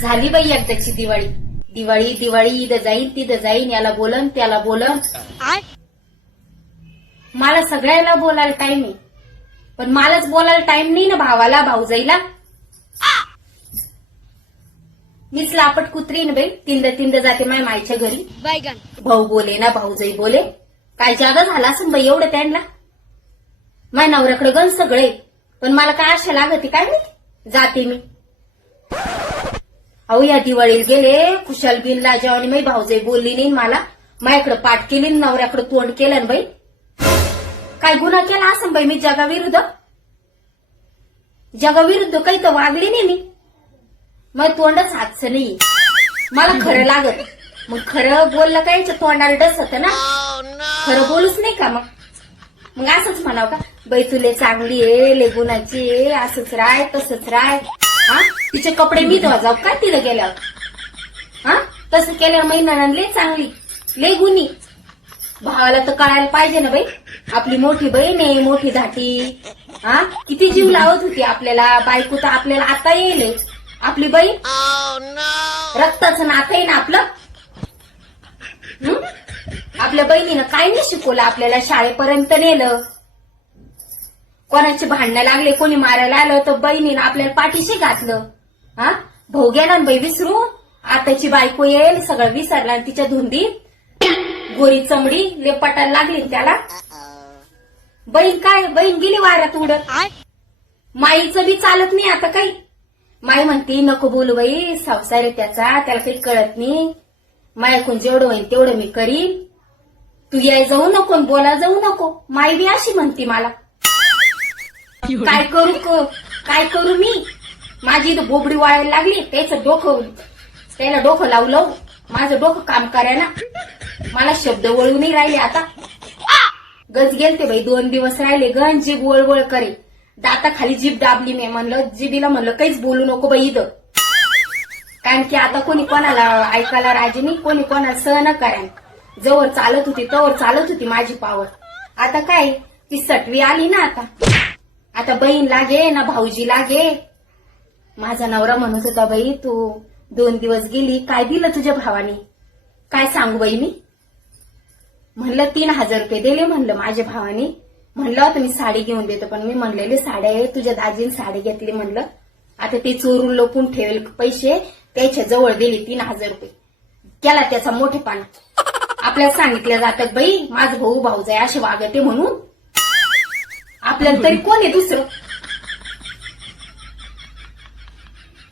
झाली बाई एकदाची दिवाळी. दिवाळी दिवाळी इथं जाईन तिथं जाईन याला बोलन त्याला बोलन. मला सगळ्याला बोलायला टाइम आहे पण मलाच बोलायला टाइम नाही ना भावाला भाऊजाईला. मीच लापट कुत्री ना बाई तिंद तिंद जाते माय मायच्या घरी. भाऊ बोले ना भाऊजाई बोले. काय जागा झाला असं बाई एवढं त्यांना? माय नवऱ्याकडे गण सगळे. पण मला काय आशा लागते काय माहिती? जाते मी. अहो या दिवाळीला गेले खुशाल बिन लाजावानी माई भाऊजाई बोलली नाही मला माझ्याकडे पाठ केली नवऱ्याकडे तोंड केलं ना बाई. काय गुन्हा केला असं बाई मी जगाविरुद्ध? जगाविरुद्ध काही तर वागली नाही मी. मग तोंडच हातचं नाही. मला खरं लागत. मग खरं बोललं काय तोंडाला डस होत ना? खरं बोलूच नाही का मग? मग असंच म्हणाव का? बाई तुले चांगली आहे ले गुणाची असंच राय तसंच राय हा? तिचे कपडे मी धुवा जाऊ काय तिला गेल्यावर? हा? तसं केल्यावर महिना लय चांगली लय गुणी. भावाला तर कळायला पाहिजे ना बाई. आपली मोठी बहीण आहे मोठी धाटी. हा? किती जीव लावत होती आपल्याला. बायको तर आपल्याला आता येईल. आपली बहीण? रक्ताचं नातं आहे ना आपलं? आपल्या बहिणीनं काय नाही शिकवलं आपल्याला शाळेपर्यंत नेलं. कोणाचे भांडणं लागले कोणी मारायला आलं तर बहिणीनं आपल्याला पाठीशी घातलं. हा? भाऊ गेला ना बाई विसरू आताची बायको येईल सगळं विसरला आणि तिच्या धुंदीत गोरी चमडी लेपटायला लागली ना त्याला. बहीण काय? बहीण गेली वाऱ्यात उडत. माईचं बी चालत नाही आता काही. माई म्हणते नको बोलू बाई संसार आहे त्याचा त्याला काही कळत नाही. मायाकून जेवढं होईल तेवढं मी करीन. तू याय जाऊ नको बोला जाऊ नको. माई बी अशी म्हणते मला. काय करू क- काय करू मी? माझी इथं बोबडी वाळायला लागली त्याचं डोकं त्याला डोकं लावलं. माझं डोकं काम करायला मला शब्द वळू नाही राहिले आता. गज गेलते बाई दोन दिवस राहिले. गण जीभ वळवळ करे. दाता खाली जीभ दाबली मी म्हणलं. जिबीला म्हणलं काहीच बोलू नको बाई इथं. कारण की आता कोणी कोणाला ऐकायला राजी नाही कोणी कोणाला सहन करा जवळ चालत होती तवर चालत होती माझी पावर. आता काय? ती सटवी आली ना आता. आता बहीण लागे ना भाऊजी लागे. माझा नवरा म्हणत होता बाई तू दोन दिवस गेली काय दिलं तुझ्या भावाने? काय सांगू बाई मी? म्हणलं तीन हजार रुपये दिले म्हणलं माझ्या भावाने. म्हणलं होतं मी साडी घेऊन देतो पण मी म्हणलेले साड्या आहे तुझ्या दाजीने साडी घेतली म्हणलं. आता ते चोरून लोपून ठेवेल पैसे त्याच्याजवळ दिले तीन हजार रुपये. केला त्याचा मोठेपणा. आपल्याला सांगितलं जातात बाई माझं भाऊ भाऊजाई असे वागते म्हणून आपल्याला तरी कोण आहे दुसरं?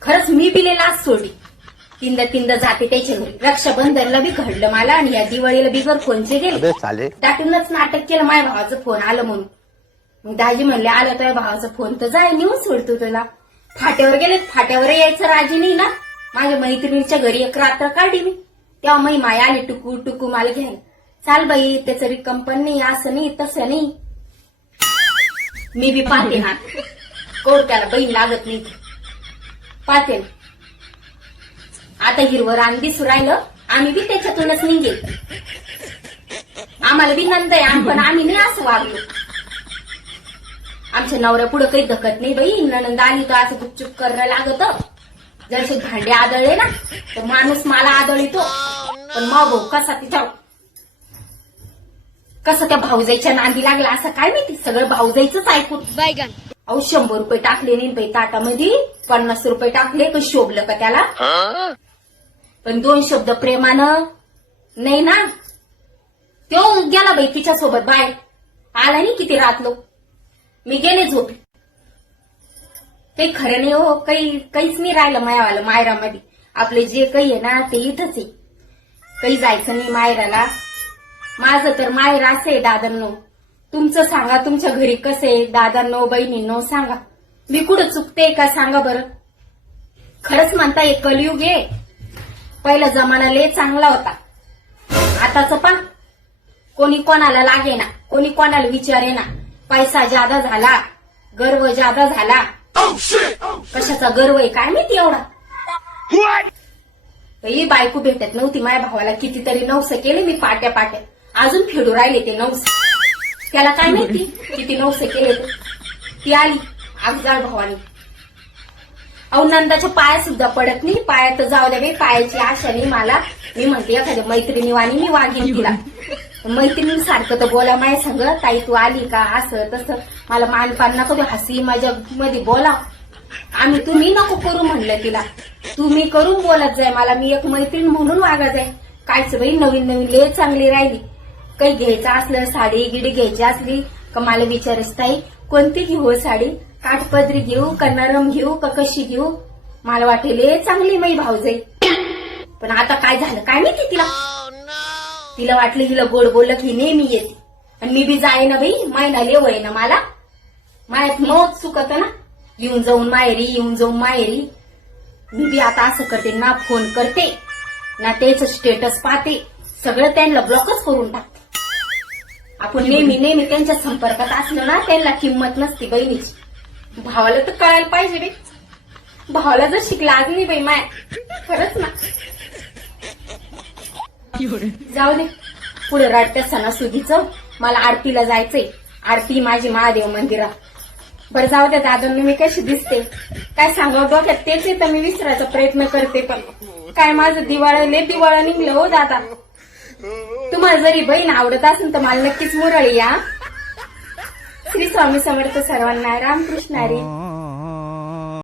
खरंच मी बिले लाच सोडली. तिंद तिंद जाते त्याच्या घरी. रक्षाबंधनला बी घडलं मला आणि या दिवाळीला बिगर फोनचे गेले? दाटूनच नाटक केलं माझ्या भावाचं फोन आलं म्हणून. मग दाजी म्हणले आलं तर भावाचा फोन तर जाय नेऊन सोडतो तुला. फाट्यावर गेले फाट्यावर यायचं राजी नाही ना? माझ्या मैत्रिणीच्या घरी एक रात्र काढली मी. तेव्हा मै माय आली टुकू टुकू मला घ्यायला चाल बाई त्याचं रिकंपन नाही असं नाही तसं नाही. मी बी पाहते ना कोण बहीण लागत नाही. पाहते. ना आता हिरवं रान दिसू राहिलं आम्ही बी त्याच्यातूनच निघेल आम्हाला बी नंद आहे पण आम्ही नाही असं वागलो. आमच्या नवऱ्या पुढे काही धकत नाही बाई. नंद आली तर असं गुपचूप करणं लागत. जर भांडे आदळले ना तर माणूस मला आदळितो. पण मग भाऊ कसा तिच्या कसं त्या भाऊजाईच्या नांदी लागला असं काय माहिती? सगळं भाऊजाईच ऐकून. बैगन अहो शंभर रुपये टाकले नाही बाई ताटामध्ये. पन्नास रुपये टाकले का शोभलं का त्याला? पण दोन शब्द प्रेमानं नाही ना? तो गेला बाई तिच्या सोबत बाय आला नाही किती रातलो. मी गेले झोपी. काही खरं नाही हो काही काहीच नाही राहिलं मायावालं मायरामध्ये. आपले जे काही आहे ना ते इथंच आहे. काही जायचं नाही मायराला. माझं तर मायर असं आहे दादांनो. तुमचं सांगा तुमच्या घरी कसं आहे? दादांनो बहिणींनो सांगा. मी कुठं चुकते का सांगा बरं? खरंच म्हणता एक कलियुग आहे. पहिला जमाना लय चांगला होता. आताच पा कोणी कोणाला लागे ना कोणी कोणाला विचारे ना पैसा जादा झाला गर्व जादा झाला. कशाचा गर्व आहे काय माहिती एवढा? ही बायको भेटत नव्हती माझ्या भावाला कितीतरी नवस केले मी पाट्या पाट्या अजून फेडू राहिले ते नवसे त्याला काय माहिती? किती नवसे केले ती. आली आगजाळ भावानी. अहो नंदाच्या पाया सुद्धा पडत नाही. पायात तर जाऊ द्या बाई पायाची आशा नाही मला. मी म्हणते एखाद्या मैत्रिणी वाणी मी वागेन तिला. मैत्रिणी सारखं तर बोला माय संग ताई तू आली का? असं तसं. मला मानपान नको हसी माझ्या मध्ये बोला. आम्ही तुम्ही नको करू म्हणलं तिला. तुम्ही करून बोलत जाय मला. मी एक मैत्रीण म्हणून वागत आहे कायच बाई नवीन नवीन लय चांगली राहिली. काही घ्यायचं असलं साडी गिडी घ्यायची असली का मला विचारच ताई कोणती घेऊ हो साडी काठपदरी घेऊ का नरम घेऊ का कशी घेऊ मला वाटेल चांगली माई भाऊजाई. पण आता काय झालं काय माहिती तिला? तिला वाटलं हिला गोड बोललं की नेहमी येते. आणि मी बी जाय ना बाई मायना लेवय ना मला. मायात मौत चुकत ना. येऊन जाऊन माहेरी येऊन जाऊन माहेरी. मी बी आता असं करते ना फोन करते ना त्याच स्टेटस पाहते. सगळं त्यांना ब्लॉकच करून टाकते. आपण नेहमी नेहमी त्यांच्या संपर्कात असलो ना त्यांना किंमत नसते बहिणीची. भावाला तर कळायला पाहिजे रे. भावाला जर शिकला आज नाही बाई माय. खरंच ना. जाऊ दे. पुढे रडत्या सणासुदीचं मला आरतीला जायचंय. आरती माझी महादेव मंदिरात. बरं जाऊ द्या दादांना मी कशी दिसते. काय सांगावं? डोक्यात तेच तर मी विसरायचा प्रयत्न करते पण. काय माझं दिवाळं दिवाळं निघलं हो दादा. तुम्हाला जरी बहीण आवडत असेल तर मला नक्कीच मुरळी या. श्री स्वामी समर्थ सर्वांना रामकृष्णारी